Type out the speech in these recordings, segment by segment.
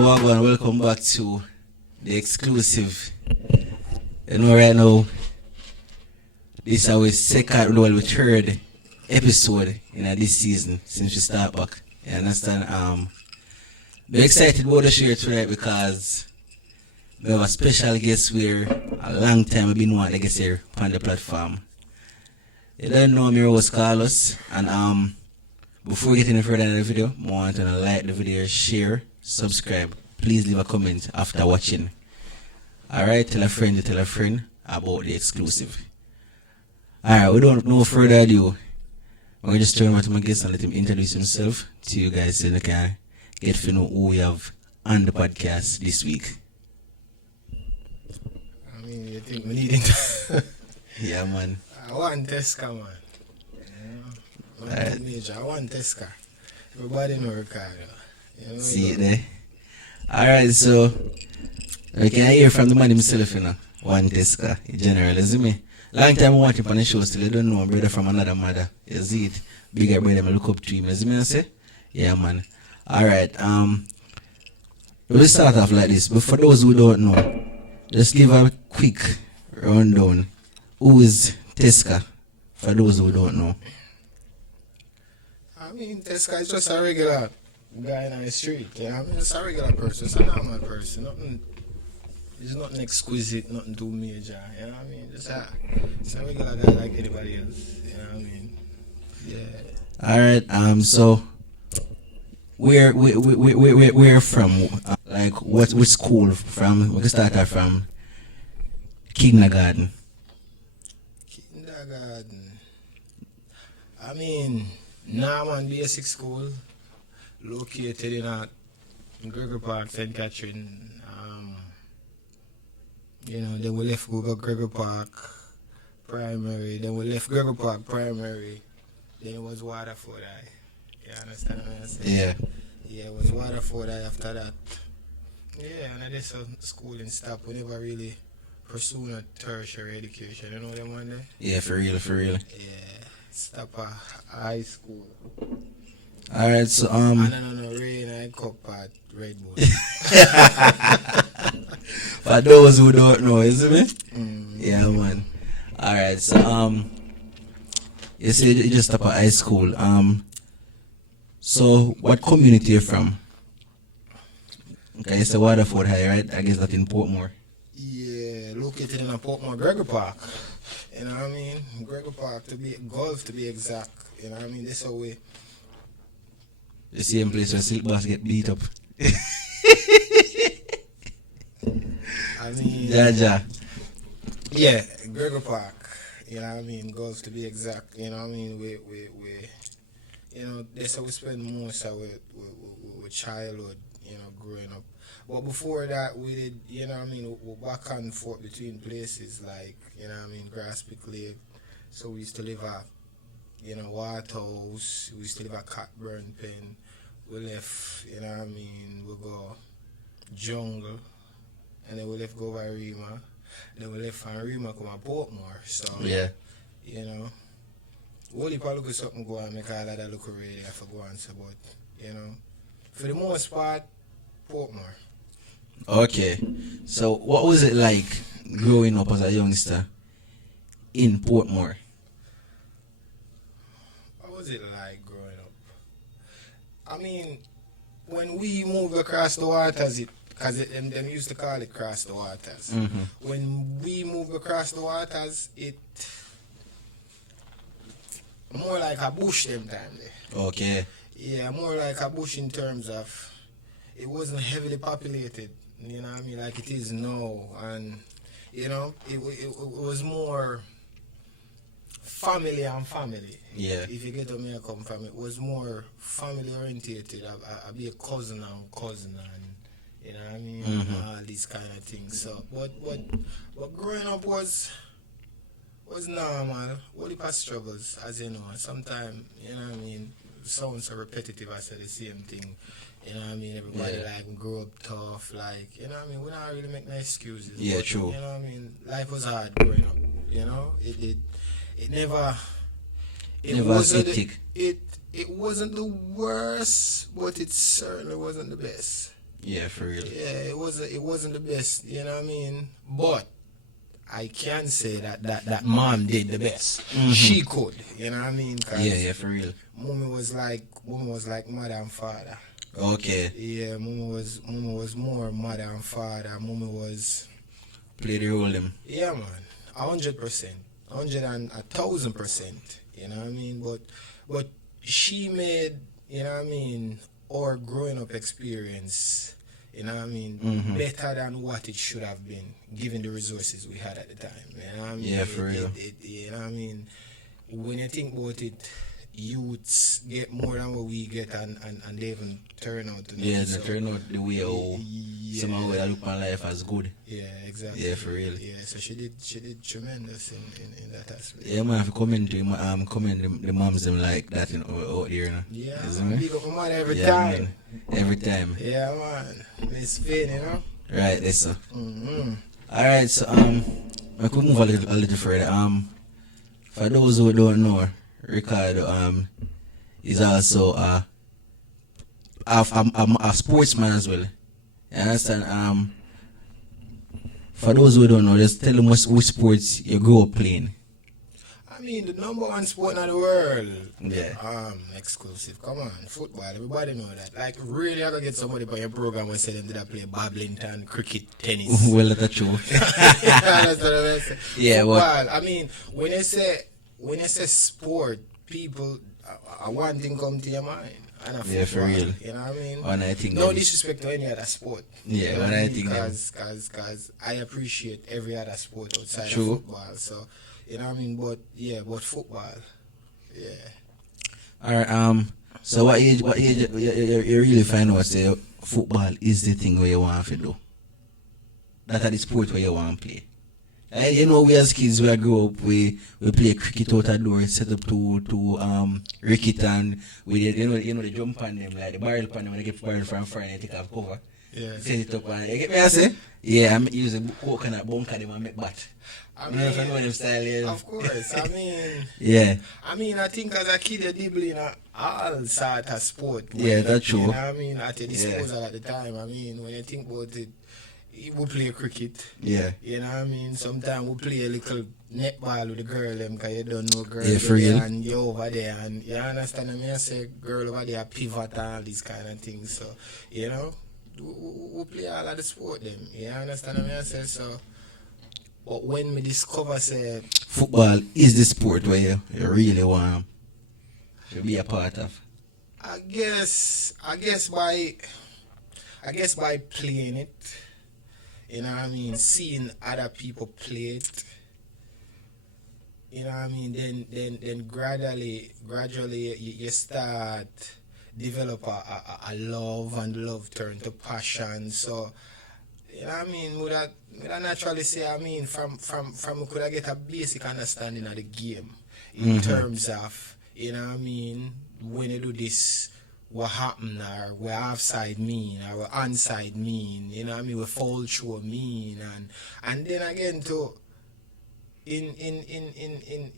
Wagwan, welcome back to the exclusive. You know, right now, this is our third episode in this season since we start back. You understand? We're excited about the show tonight because we have a special guest where a long time I've been wanting to get here on the platform. You don't know me, was Carlos, and before we get any further in the video, I want to like the video, share, subscribe. Please leave a comment after watching. Alright, tell a friend about the exclusive. Alright, we don't no further ado. I'm going to just turn over to my guest and let him introduce himself to you guys so they can get to know who we have on the podcast this week. I mean, you think we need it? Yeah, man. I want Teska, man. Alright. Major. I want Teska. Everybody know Ricardo. You know, See it there. Alright, so we can hear from the man himself, you know. One Teska, general, isn't me? Long time I want him on the show, still I don't know, brother from another mother. You see it? Bigger brother, I look up to him, you see me I say? Yeah, man. Alright, we'll start off like this, but for those who don't know, just give a quick rundown. Who is Teska? For those who don't know. I mean, Teska is just a regular guy in the street. You know? I mean, it's a regular person. It's a normal person. It's nothing exquisite, nothing too major. You know what I mean? It's a regular guy like anybody else. You know what I mean? Yeah. Alright, so where from? Like which school from? We can start out from kindergarten. Kindergarten. I mean, Norman Basic School, located in Gregory Park, St. Catherine. Then we left Gregory Park Primary. Then we left Gregory Park Primary. Then it was Waterford High. You understand what I'm saying? Yeah. Yeah, it was Waterford High after that. Yeah, and I did some schooling stuff. We never really pursued a tertiary education. You know them one day? Yeah, for real. Yeah, stop a high school. Alright, so No, rain I cup at Red Bull. For those who don't know, isn't it? Yeah, Mm-hmm. man. Alright, so you said you just stop at high school. So what community you from? Okay, you say Waterford High, right? I guess that's in Portmore. Yeah, located in a Portmore, Gregory Park. You know what I mean? Gregory Park golf to be exact. You know what I mean? That's how we. The same place where Silk Boss get beat up. I mean, Jaja. yeah, Gregory Park. You know what I mean? Golf to be exact. You know what I mean? We that's how we spend most of our childhood, growing up. But before that, we did, we back and forth between places like, Graspy Cliff. So we used to live at, Waterhouse. We used to live at Cockburn Pen. We left, we go Jungle. And then we left go by Rima. Then we left from Rima come to Portmore. So, Yeah. Only if I look at something go and make all of that look really I forgo answer, but for the most part, Portmore. Okay. So what was it like growing up as a youngster in Portmore? What was it like growing up? I mean, when we moved across the waters, because them used to call it cross the waters. Mm-hmm. When we moved across the waters, it more like a bush them time there. Okay. Yeah, more like a bush in terms of it wasn't heavily populated, you know what I mean, like it is now. And, it was more family and family. Yeah. If you get where me I come from, it was more family orientated. I be a cousin and you know what I mean, all these kind of things. So, but growing up was normal. All the struggles, as you know. Sometimes, you know what I mean, sounds so repetitive. I say the same thing. You know what I mean? Everybody like grew up tough, like, you know what I mean? We don't really make no excuses. Yeah, but, true. You know what I mean? Life was hard growing up. You know, it never wasn't hectic. it wasn't the worst, but it certainly wasn't the best. Yeah, for real. Yeah, it wasn't the best, you know what I mean? But I can say that mom did the best. She could, you know what I mean? 'Cause Yeah, for real. Mummy was like mother and father. Okay. Yeah, Mummy was more mother and father. Mummy was Play the role them. yeah man, 100%, 1,000%. You know what I mean? But she made, you know what I mean, our growing up experience, you know what I mean, better than what it should have been, given the resources we had at the time. You know what I mean? Yeah, for real. You know what I mean? When you think about it, youths get more than what we get, and they even turn out to Yeah, so, they turn out the way how yeah, somehow they look on life as good. yeah, exactly. Yeah, for real. Yeah, so she did tremendous in that aspect. Yeah, man, if you come into the moms them like that out there, you know. Yeah, Isn't it? big up my man every Yeah, time. man. Every time. Yeah, man. Miss Finn, you know. Right, that's so. Mm-hmm. Alright, so I could move a little further. For those who don't know, Ricardo is also a sportsman as well. You understand? For those who don't know, just tell them which sports you grew up playing. I mean, the number one sport in the world. Yeah. Exclusive. Come on, football. Everybody know that. Like, really, I gotta get somebody on your program and say them did I play badminton, cricket, tennis. Well, that's true. That's what I'm saying. Yeah, football. I mean, when you say sport, people, one thing come to your mind. And a Yeah, for football, real. You know what I mean? And I think No disrespect to any other sport. Yeah, You know when what I mean? think Because I appreciate every other sport outside True. of football. So, you know what I mean? But football. Yeah. Alright, so what age you really find out say football is the thing where you want to do? That are the sport where you want to play. You know, we as kids, we grow up, we play cricket out the door, set up to cricket, and we you know the jump on them, like the barrel on them, when they get barrel from front and take off cover. Yeah. Set it up and you get me I say? Yeah, I'm using coconut bunker them and make bat. I You know if you know them style, yeah. Of course. I mean, Yeah. I think as a kid, you dabble in all sort of sport. Yeah, that's true. You know what I mean? At your disposal at the time. I mean, when you think about it, we play cricket. Yeah. You know what I mean? Sometimes we play a little netball with the girl them, because you don't know girl Yeah, for real. and you over there, and you understand me? I say girl over there pivot and all these kind of things. So, you know, we play all of the sport them. You understand me? I say so. But when me discover say Football is the sport where you really want to be a part of. I guess by playing it, you know what I mean, seeing other people play it, you know what I mean, then gradually you start develop a love, and love turn to passion. So, you know what I mean, would I naturally say, I mean, from could I get a basic understanding of the game in terms of, you know what I mean, when you do this, what happen, or what offside mean, or what onside mean, you know what I mean, what foul throw mean, and then again to in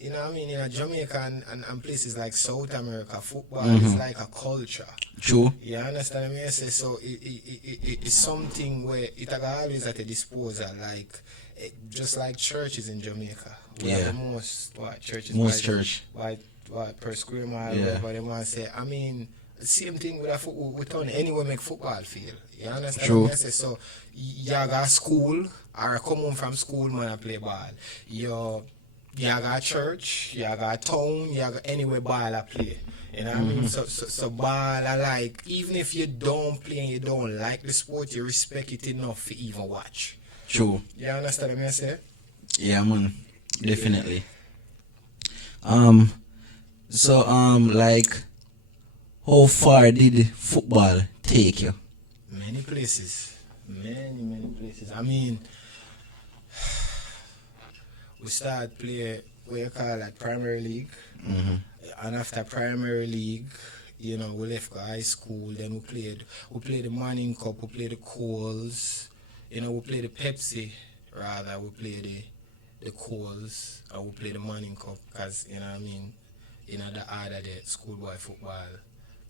you know what I mean, in Jamaica and places like South America, football is like a culture. True. You understand me? I say so. It's something where it always at a disposal, like just like churches in Jamaica. We have the most churches. Most church. Per square mile. Yeah. But they want to say, I mean, same thing with a football. We turn anywhere make football feel. You understand True. me? I say so. You got school, or come home from school, man, I play ball. You got church, you got town, you got anywhere ball I play. You know what I mean? So ball I like, even if you don't play and you don't like the sport, you respect it enough to even watch. True. You understand what I say? Yeah, man. Definitely. So like, how far did football take you? Many places. Many places. I mean, we start play what you call like Premier League. And after Premier League, you know, we left high school, then we played the Morning Cup, we played the Coles, you know, we played the Pepsi, rather, we played the Coles, and we played the Morning Cup, because, you know what I mean, you know, the order the schoolboy football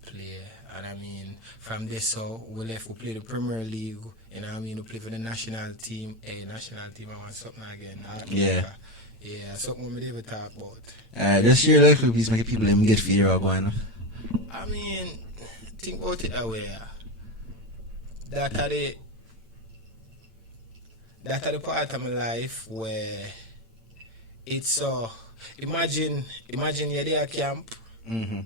play. And I mean, from this, so we left, we play the Premier League, you know what I mean? We play for the national team. Hey, national team, I want something again. Yeah. Yeah, something we never talk about. Just share a little piece, make people them get feel you're going. I mean, think about it that way. That are the part of my life where it's so. Imagine you're there at camp. Mm-hmm.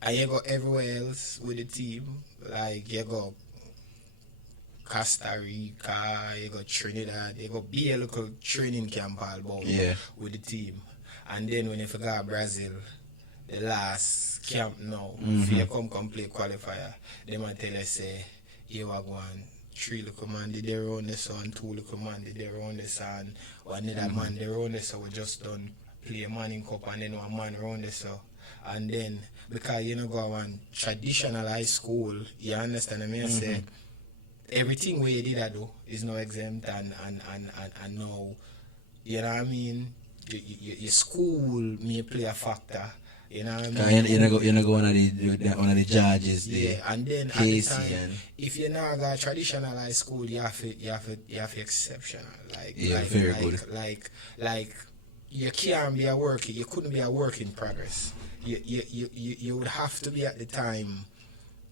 And you go everywhere else with the team. Like you go Costa Rica, you go Trinidad, you go be a local training camp all about with the team. And then when you forgot Brazil, the last camp now, if you come play qualifier, they might tell us say, you are going 3 little man did their own the sun, 2 little man did their own the sun, one other man their own the sun, we just done play a man in cup and then one man around the sun. And then because you know go on traditional high school, you understand what I mean? Say everything we did I do is no exempt and now you know what I mean? Your school may play a factor. You know what I mean? You know go one of the judges and then Casey at the time, and if you're not got traditional high school, you have to exceptional. Very good. Like you can't be a work. You couldn't be a work in progress. You would have to be at the time.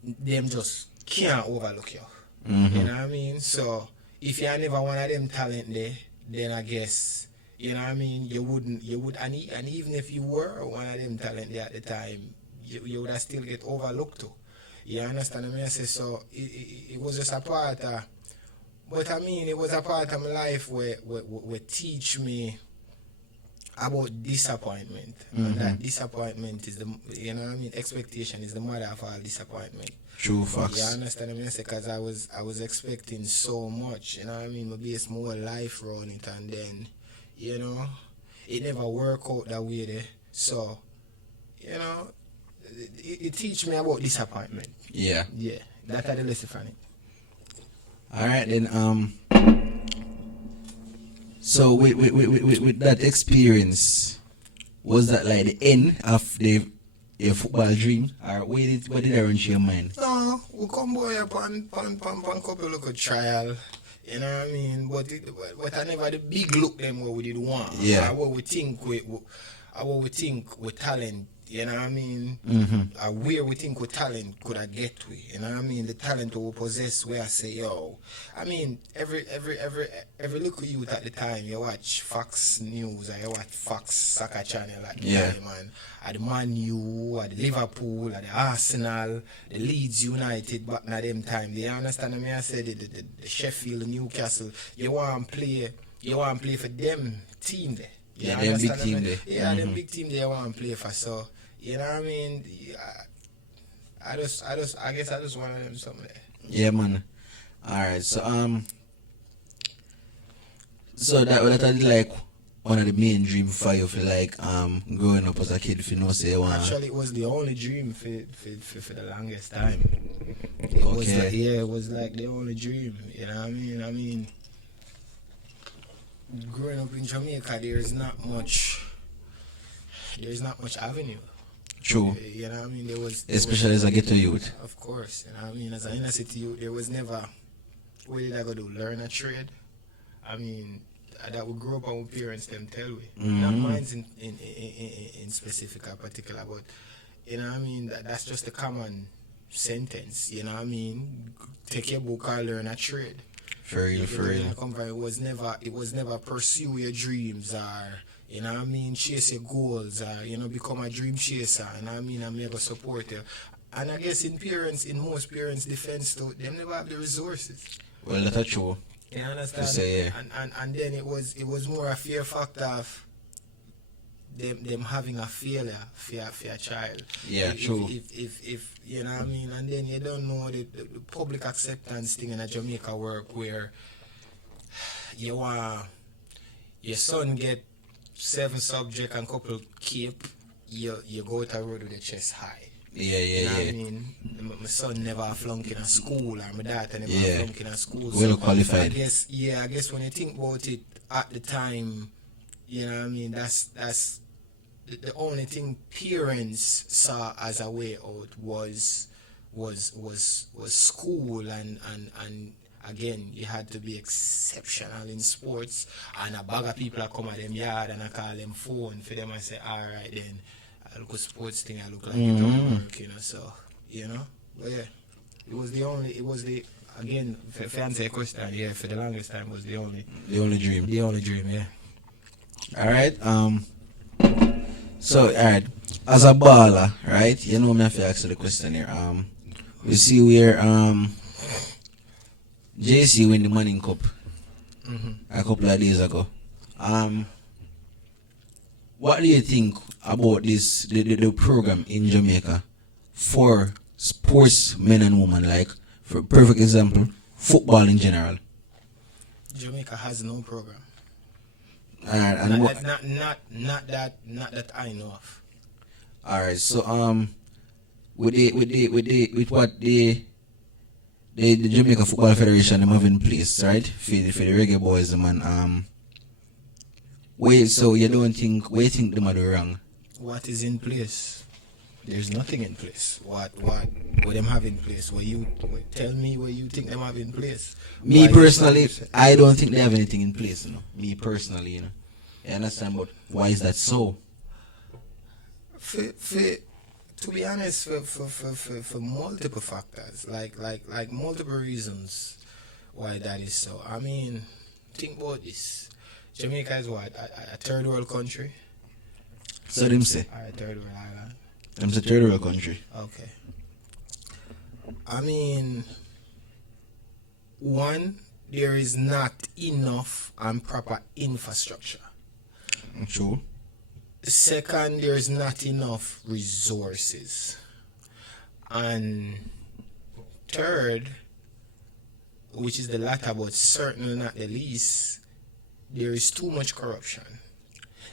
Them just can't overlook you. You know what I mean? So if you're never one of them talent there, then I guess you know what I mean. You would and even if you were one of them talent there at the time, you would have still get overlooked too. You understand what I say? So it was just a part of. But I mean, it was a part of my life where teach me about disappointment. And that disappointment is the, you know what I mean, expectation is the mother of all disappointment. True facts. You understand what I mean? Because I was expecting so much, you know what I mean? My base more life around it, and then, you know, it never worked out that way there. So, you know, it teach me about disappointment. Yeah. Yeah, that's the lesson from it. Alright then, so with that experience, was that like the end of your football dream, or what did I run through your mind? No, we come boy upon couple look at trial, you know what I mean? But I never the big look them what we did want. Yeah. What we think with talent, you know what I mean? Where we think with talent could I get to, you know what I mean? The talent we possess where I say, yo, I mean every local youth at the time you watch Fox News or you watch Fox Soccer Channel like man. At the Man U, at the Liverpool, at the Arsenal, the Leeds United back in them time. Do you understand what I said? The Sheffield, the Newcastle, you want to play for them team there. Yeah, them big team there. Yeah, them big team there you want to play for. So, you know what I mean? I guess I just want them something there. Yeah, man. Alright, so that I did like one of the main dream for you for like growing up as a kid, if you know say you want. Actually, it was the only dream for the longest time. It was like the only dream. You know what I mean? I mean, growing up in Jamaica, there's not much avenue. True. You know what I mean? Especially as a ghetto youth. Of course. You know what I mean? As an inner city youth, there was never. What did I go do? Learn a trade? I mean, that we grew up and our parents them tell we. Not mine in specific or particular, but you know what I mean? That's just a common sentence. You know what I mean? Take your book or learn a trade. For real. It was never pursue your dreams or, you know what I mean, chase your goals or, you know, become a dream chaser, you know what I mean, and make a support you. And I guess in most parents' defense though, they never have the resources. Well, that's true. You understand? Say, yeah. And then it was more a fear factor of them having a failure for a child. Yeah, true. If you know what I mean, and then you don't know the public acceptance thing in a Jamaica work where you want your son get 7 subject and couple keep, you go to the road with the chest high. Yeah. You know what I mean? My son never flunk in a school, or my daughter never flunk in a school. Well qualified. I guess when you think about it at the time, you know what I mean, that's the only thing parents saw as a way out was school and again you had to be exceptional in sports, and a bag of people are come at them yard and I call them phone for them and say alright then I look at sports thing I look like it don't work, so but yeah, it was the again for answer your question, yeah, for the longest time was the only dream. Yeah. Alright, so alright, as a baller, right, me have to ask you the question here. We see where JC win the Manning Cup a couple of days ago. What do you think about this the program in Jamaica for sports men and women, like for perfect example, football in general? Jamaica has no program. And not that I know of. Alright, so with what the Jamaica Football Federation them have in place, right? For the reggae boys, man. So you don't think we think them are doing wrong? What is in place? There's nothing in place. What them have in place? Tell me what you think them have in place. Me personally, I don't think they have anything in place, Me personally, You understand, but why is that so? To be honest, for multiple factors, like multiple reasons why that is so. I mean, think about this. Jamaica is what, a third world country? So them say. A third world island. It's a third world country. Okay. I mean, one, there is not enough and proper infrastructure. True. Second, there is not enough resources. And third, which is the latter but certainly not the least, there is too much corruption.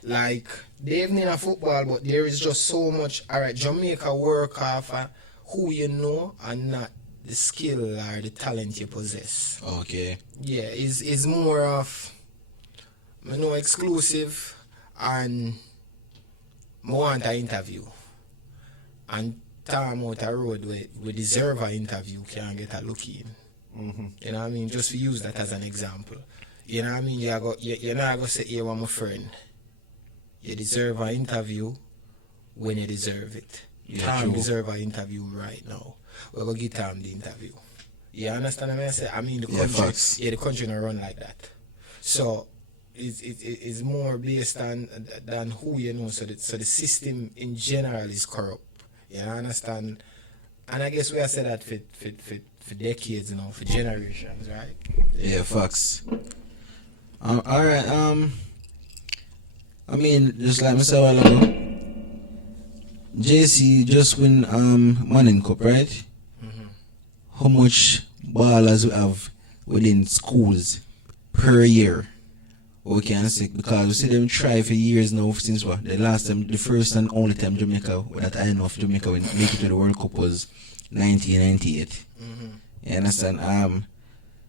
Like, they even in a football, but there is just so much. Alright, Jamaica work off who you know and not the skill or the talent you possess. Okay. Yeah, it's more of exclusive and I want an interview. And time out a road where we deserve an interview can get a look in. You know what I mean? Just to use that as an example. You know what I mean? You're not going to say, hey, my friend. You deserve an interview when you deserve it. Yeah, Tom true. deserve an interview right now. We're going to give Tom the interview. You understand what I say? I mean, the country, the country don't run like that. So, it's more based than who you know. So the system in general is corrupt. You understand? And I guess we have said that for decades, for generations, right? Yeah, facts. Alright, I mean, just like I said a while ago, JC just win Manning Cup, right? How much ballers we have within schools per year? We can say, because we see them try for years now since what? The first and only time Jamaica, that I know of Jamaica when make it to the World Cup was 1998. You understand?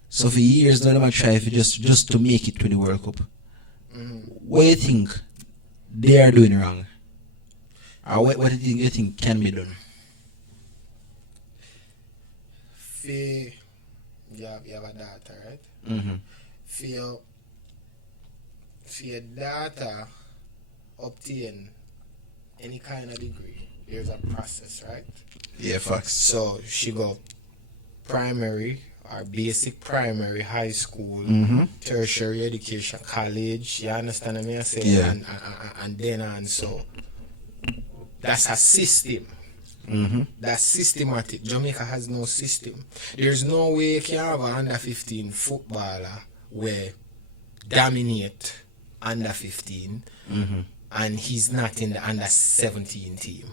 So for years now them try for just to make it to the World Cup. What do you think they are doing wrong? Or what do you think can be done? You have a data, right? For your data obtain any kind of degree, there's a process, right? Yeah, facts. So she got primary or basic primary, high school, tertiary education, college. You understand what I say? Yeah. And then on. So that's a system. That's systematic. Jamaica has no system. There's no way you can have an under 15 footballer where dominate under 15 and he's not in the under 17 team.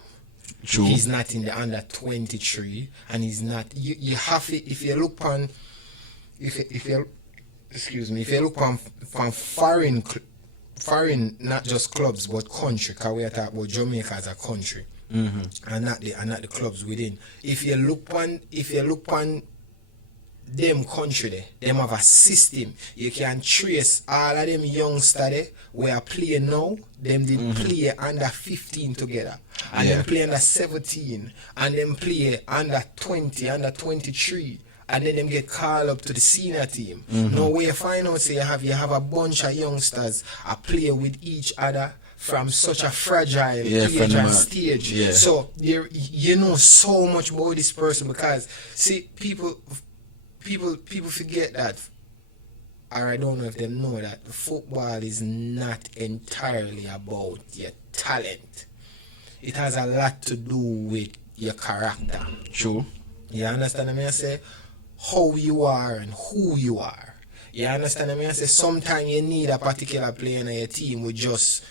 True. He's not in the under 23 and he's not. You have it if you look on. If you look on from foreign, not just clubs but country. Because we are talking about Jamaica as a country, and not the clubs within. If you look on them country there, them have a system. You can trace all of them youngsters there where play now, them did play under 15 together. And them play under 17. And them play under 20, under 23. And then them get called up to the senior team. Now where you find out say you have a bunch of youngsters play with each other from such a fragile age and stage. Yeah. So there, you know so much about this person because see people forget that, or I don't know if they know that football is not entirely about your talent. It has a lot to do with your character. True. You understand what I say? How you are and who you are. You understand what I say? Sometimes you need a particular player in your team with just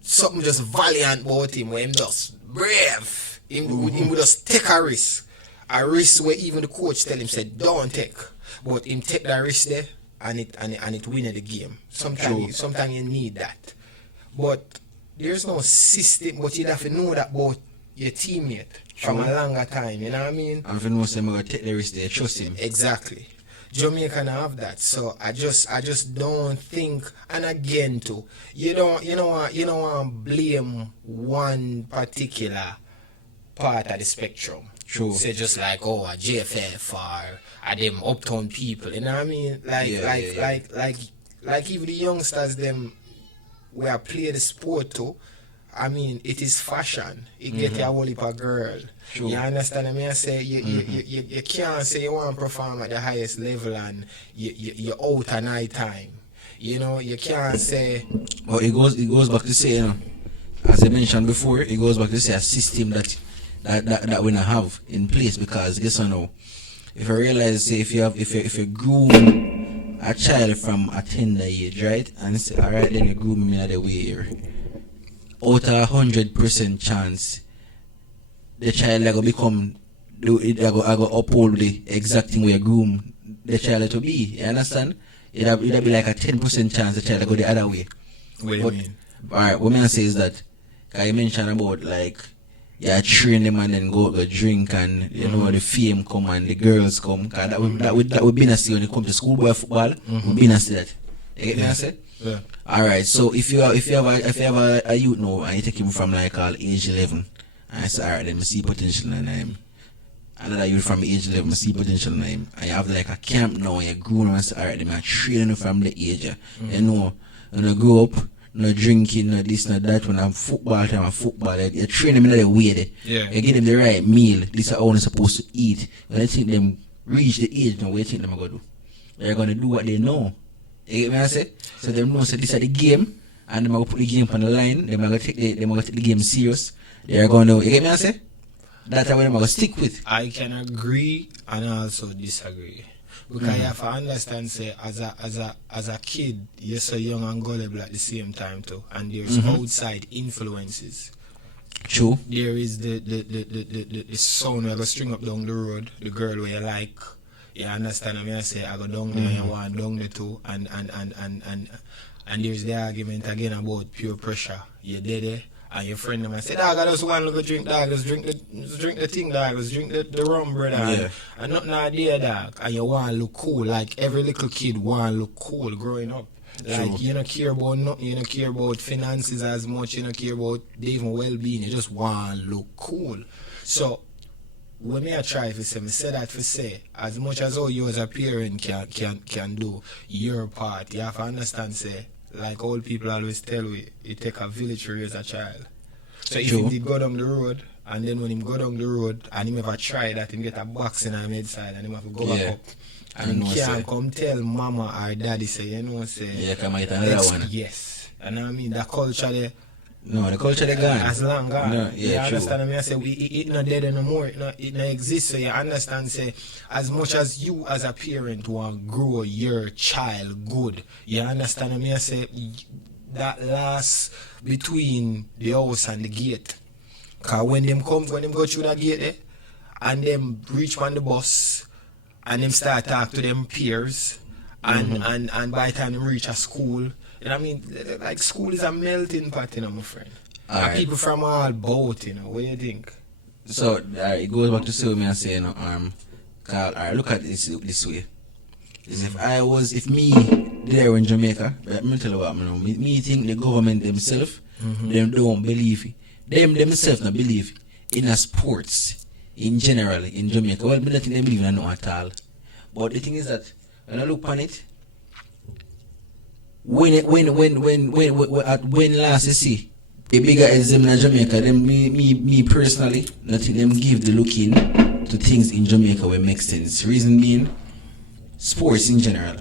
something just valiant about him, where him just brave. Him would just take a risk. A risk where even the coach tell him said don't take. But him take that risk there and it win the game. Sometimes you need that. But there's no system, but you have to know that about your teammate from a longer time, you know what I mean? And if you know them gonna take the risk there, trust him. Exactly. Jamaica don't have that. So I just don't think, and again too, you don't want to blame one particular part of the spectrum. True. Say just like a JFF or them uptown people, you know what I mean? Like even the youngsters them where play the sport too. I mean, it is fashion. It get you a whole heap of girl. True. You understand what I mean? I say you can't say you want to perform at the highest level and you're out at night time. You know, you can't say. Well, it goes back to say, you know, as I mentioned before, it goes back to say a system that we not have in place because guess what now? If I realize, say, if you groom a child from a tender age, right, and say, all right, then you groom him in the way here. Out of 100% chance, the child that go become, I go uphold the exact thing we groom the child to be. You understand? It'll be like a 10% chance the child go the other way. What do you mean? Alright, what I say is that I mentioned about like train them and then go drink and you know the fame come and the girls come. Cause that would be nasty when it comes to schoolboy football. Would be nasty that. You get me? I said. Yeah. Alright, so if you have a youth now and you take him from like age 11, and I say alright, then I see potential in him. Another youth from age 11, I see potential in him. And you have like a camp now, and you grow and say alright, then I train from the age. You know, when you grow up, no drinking, no this, no that. When I'm football time, you train them in the way there. Yeah. You give them the right meal. This is how they're supposed to eat. When I think them reach the age now, what do you think they're gonna do? They're gonna do what they know. You get me? I say? So them know so this is the game, and them gonna put the game on the line. Them gonna take the game serious. They're gonna, you get me? I say? That's what them gonna stick with. I can agree and also disagree. Because you have to understand, say, as a kid, you're so young and gullible at the same time too, and there's outside influences. True. There is the son who I go string up down the road, the girl where you like. You understand what I say? I go down there, you want down there too, and there's the argument again about peer pressure. You're there, and your friend them say, dog, I just want to go drink, dog, just drink the thing, dog, just drink the rum, brother. Yeah. And nothing idea, dog. And you want to look cool, like every little kid want to look cool growing up. Like, True. you don't care about nothing, you don't care about finances as much, you don't care about even well-being, you just want to look cool. So, when I try to say that to say, as much as all you as a parent can do your part, you have to understand, say, like old people always tell we, it take a village to raise a child. So if he go down the road, and then when him go down the road, and him ever try that, him get a box in his side, and him have to go back up. And him can't come tell mama or daddy, say, you know, say, Yeah, come get another one. yes. And I mean, the culture there, No, the culture they gone. as long gone. No, You yeah, true. understand me? I say it not dead anymore. It not exists. So you understand? Say as much as you as a parent want grow your child good. You understand me? I say that lasts between the house and the gate. Cause when them go through that gate there, and them reach on the bus, and them start talk to them peers, and by the time they reach a school. You know what I mean? Like, school is a melting pot, you know, my friend. And Alright. people from all boat, you know. What do you think? So it goes back to say what I say, you know, Alright, look at this way. Is if me there in Jamaica, let me tell you what, me think the government themselves, them don't believe it. Them themselves not believe in a sports in general in Jamaica. Well, I don't think they believe in no at all. But the thing is that when I look on it, when last you see the bigger is them in Jamaica, then me personally, nothing them give the look in to things in Jamaica will make sense. Reason being, sports in general.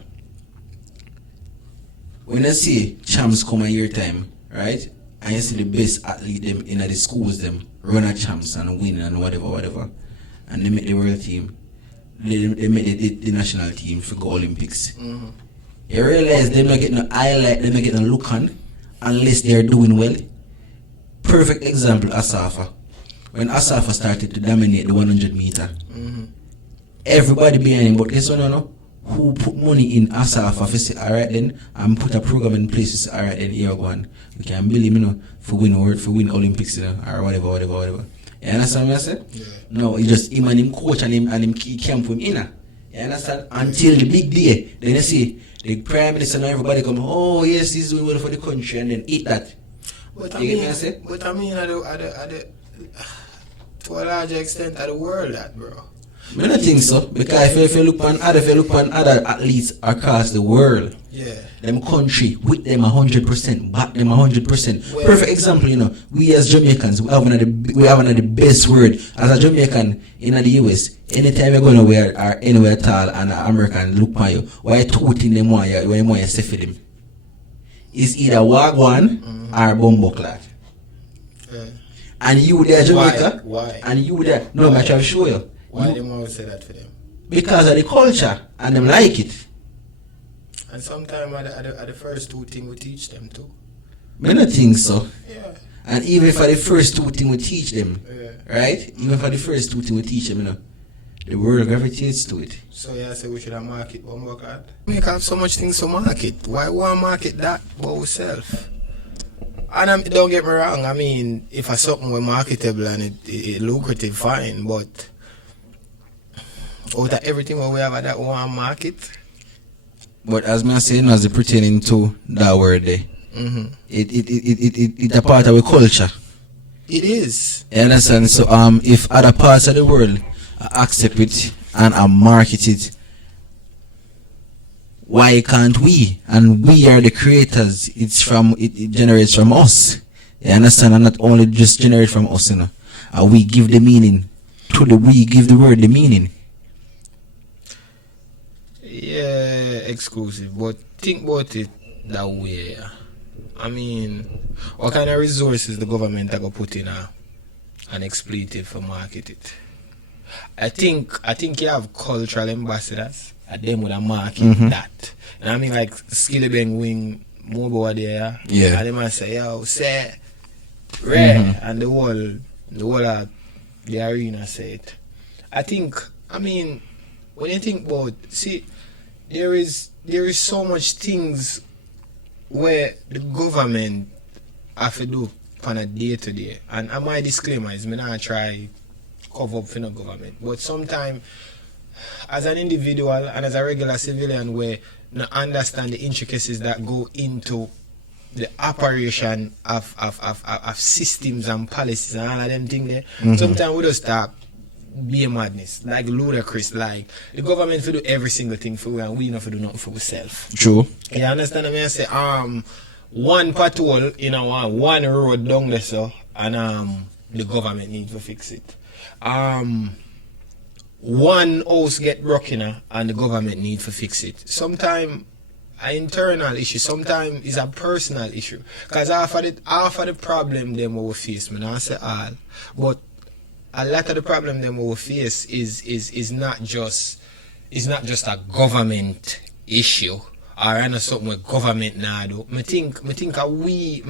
When I see champs come a year time, right? And you see the best athlete them in the schools them run a champs and win and whatever, and they make the world team. They make the national team for go Olympics. You realize they're not getting no highlight, they're not getting no look on unless they're doing well. Perfect example, Asafa. When Asafa started to dominate the 100 meter, everybody behind him, but guess what? No? Who put money in Asafa for say, alright then, and put a program in place to say, alright then, here one. We can build him, for win Olympics, or whatever. You understand what I said? Yeah. No, he just him and him coach and him he camp him in. You understand? Until the big day, then you see the prime minister and everybody come, oh yes, he's doing well for the country, and then eat that. But I you mean, get me I say? to a large extent, at the world, that bro. I don't think so, because if you look on other athletes across the world, them country with them 100%, back them 100%. Well, perfect example, we as Jamaicans, we have one of the best word. As a Jamaican in the US, anytime you're going to wear or anywhere at all and an American look on you, why two things them want you say for them? Is either wagwan or bumbleclad. And you there Jamaica, Why? and you there, no, I try to show you. Why them always say that for them? Because of the culture and them like it. And sometimes at the first two things we teach them too. I don't think so. Yeah. And even for the first two things we teach them, right? Mm-hmm. Even for the first two things we teach them, the world gravitates to it. So yeah, I say we should have market one more card. We have so much things to market. Why want market that by ourselves? And don't get me wrong, I mean, if a something were marketable and it lucrative, fine, but out of everything what we have at that one market. But as I saying, as it pertaining to that word there, it's a part of our culture. It is. You understand? So if other parts of the world accept it and market it, why can't we? And we are the creators. It generates from us. You understand? And not only just generate from us, and we give the meaning we give the word the meaning. Yeah, exclusive. But think about it that way. I mean, what kind of resources the government are going to put in an expletive for market it? I think you have cultural ambassadors, and them would market that. And I mean, like Skilly Bang Wing, Mobo there, yeah. And they might say, yo, say, rare, and the whole of the arena say it. I mean, when you think about, see, there is so much things where the government have to do on a day to day. And my disclaimer is, me not try cover up for no government. But sometimes, as an individual and as a regular civilian, we not understand the intricacies that go into the operation of systems and policies and all of them things there. Sometimes we just start being madness, like ludicrous, like the government will do every single thing for we and we not do nothing for ourselves. True. You understand what I say? One patrol in one road down there, so, and the government needs to fix it. One house get broken and the government needs to fix it. Sometimes an internal issue, sometimes it's a personal issue. Because half of the problem them we face, I not say all, but a lot of the problem them we face is not just a government issue or something with government now do. I think we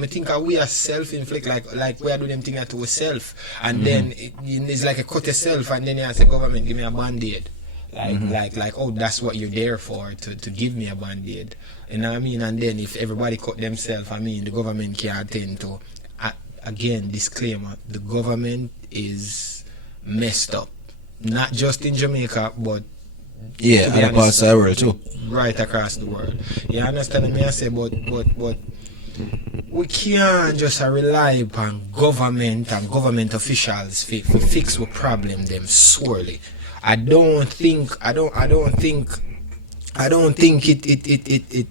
are self-inflict, like we are doing them things to ourselves, and then it's like a cut yourself, and then you say government give me a band-aid. Like oh, that's what you're there for, to give me a band-aid. You know what I mean? And then if everybody cut themselves, I mean the government can't attend to. Again, disclaimer, the government is messed up. not just in Jamaica, but Yeah, to be other parts of the world too. right across the world. You understand me? I say, but we can't just rely upon government and government officials to fix the problem them sorely. I don't think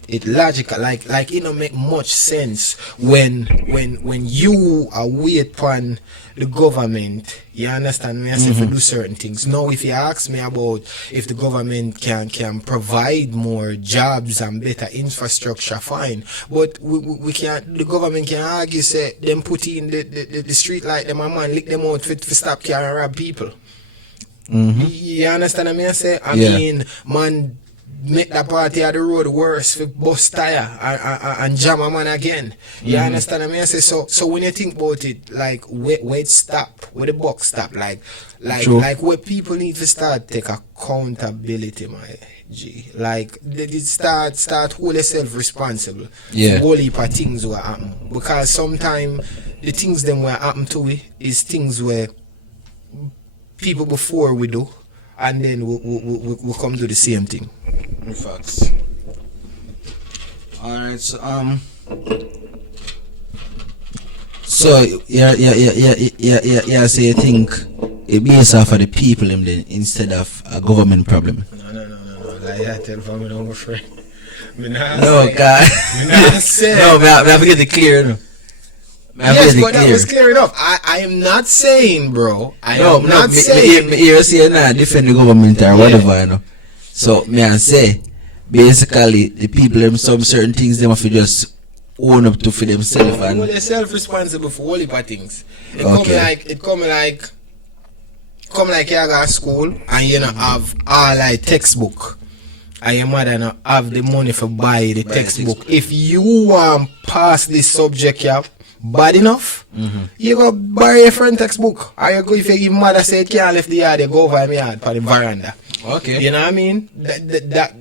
it logical, like it don't make much sense when you are wait upon the government. You understand me? I say, to do certain things. Now, if you ask me about if the government can provide more jobs and better infrastructure, fine. But we can't. The government can argue say them put in the street light them a man lick them out for stop carrying rob people. You understand me? I say, I mean, man, make that party of the road worse for bust tire and jam a man again. You understand me? I say, so when you think about it, like where it stop, where the buck stop, like where people need to start take accountability, my G. Like they start hold themselves responsible for whole heap of things what happen. Because sometimes the things them where happen to we is things where people before we do, and then we'll come to the same thing. Facts. Alright, so so you think it based off of the people then instead of a government problem? No. Like I tell family, no, my friend. No, God. No, I have to get it clear. No. Yes, but that was clear enough. I am not saying, bro. I am not saying. You're saying defend the government or whatever, you know. So, may I say, basically, the people, them some certain things, they have to just own up to for themselves. Well, they're self-responsible for all heap of things. It come like you go to school and you don't have all like textbook. And your mother not have the money for buy the textbook. If you want pass this subject, you have bad enough, you go buy your friend textbook. Or you go if your mother say it can't left the yard, you go over my yard for the veranda. Okay. You know what I mean? That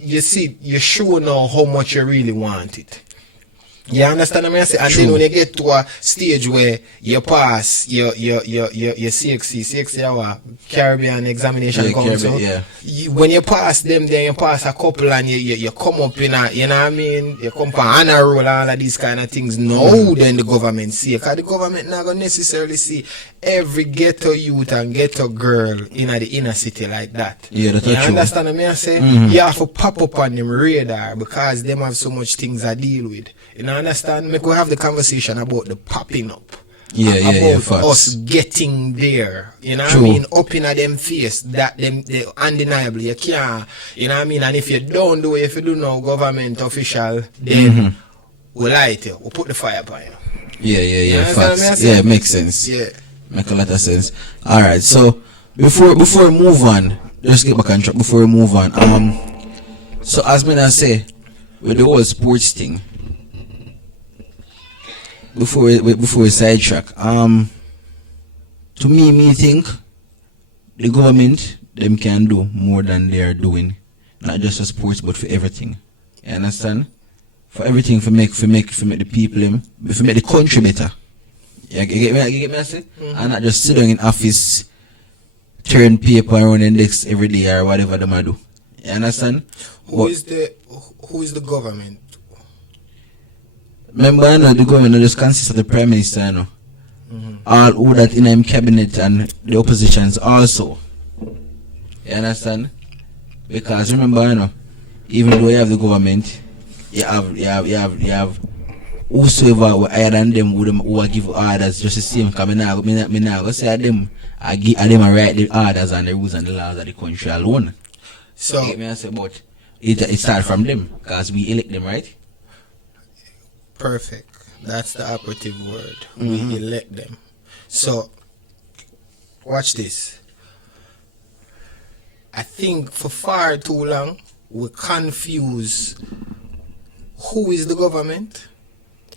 you see, you sure know how much you really want it. You understand what I say? And then when you get to a stage where you pass your CXC our Caribbean examination council, when you pass them, then you pass a couple and you come up in a, you know what I mean? You come for honor roll and all of these kind of things. No, then the government see. Because the government not going to necessarily see every ghetto youth and ghetto girl in the inner city like that. Yeah, that's you true. Understand what I say? You have to pop up on them radar because them have so much things I deal with. You know, understand? Make we have the conversation about the popping up. About us getting there. You know what I mean? Up in them face that them they undeniably you can't. You know what I mean? And if you don't do it, if you do no government official, then we'll light you. We'll put the fire upon you. Yeah, facts. Yeah, it makes sense. Yeah. Make a lot of sense. Alright, so before we move on, just get back on track before we move on. So as I say, with the whole sports thing, before we sidetrack, to me think the government them can do more than they are doing, not just for sports but for everything. You understand? For everything, for make the people them, for make the country better. You get me? I say, and not just sit down in office, turn paper around index every day or whatever they might do. You understand? Who is the government? Remember, I know the government just consists of the prime minister, you know. All who that in him cabinet and the oppositions also. You understand? Because remember, you know, even though you have the government, you have whosoever higher than them who give orders just the same. Because me now go say them I write the orders and the rules and the laws of the country alone. So me I say, but it starts from them because we elect them, right? Perfect. That's the operative word. We elect them. So, watch this. I think for far too long, we confuse who is the government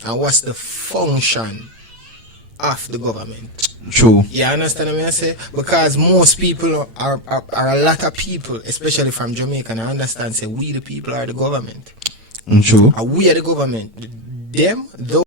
and what's the function of the government. True. You understand what I say? Because most people are a lot of people, especially from Jamaica, and I understand, say we the people are the government. True. And we are the government. Them, those